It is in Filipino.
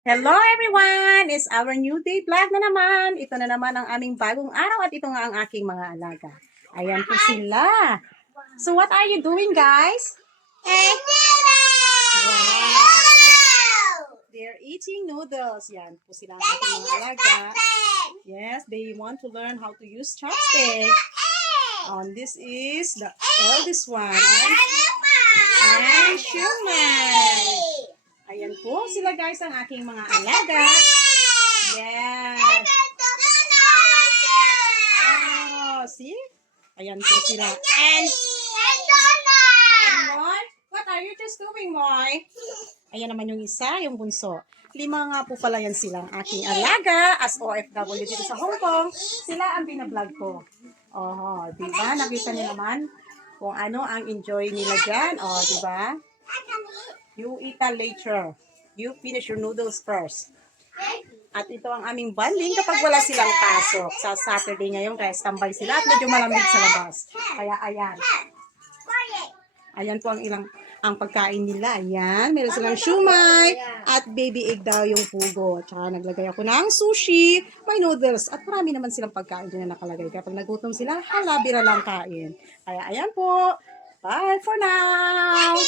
Hello everyone! It's our new day vlog na naman. Ito na naman ang aming bagong araw at ito nga ang aking mga alaga. Ayan po sila. So what are you doing guys? They're eating noodles. Yan po sila ang aking mga alaga. Yes, they want to learn how to use chopstick. Um, this is the eldest one. And Shumai. Sila guys ang aking mga alaga. Yes. Oh, see? Ayan po sila. And, and Moy, what are you just doing, Moy? Ayan naman yung isa, yung bunso. Lima nga po pala yan silang aking alaga as OFW dito sa Hong Kong. Sila ang binablog ko. Oh, di ba? Nakita niyo naman kung ano ang enjoy nila dyan. Oh, di ba? You eat that later. You finish your noodles first. At ito ang aming bonding kapag wala silang pasok. Sa Saturday ngayon, kaya standby sila at medyo malamig sa labas. Kaya ayan. Ayan po ang ilang ang pagkain nila. Ayan, meron silang shumai at baby egg daw yung pugo. Tsaka naglagay ako ng sushi, may noodles, at marami naman silang pagkain dyan na nakalagay. Kaya pag nagutom sila, hala, bira lang kain. Kaya ayan po. Bye for now!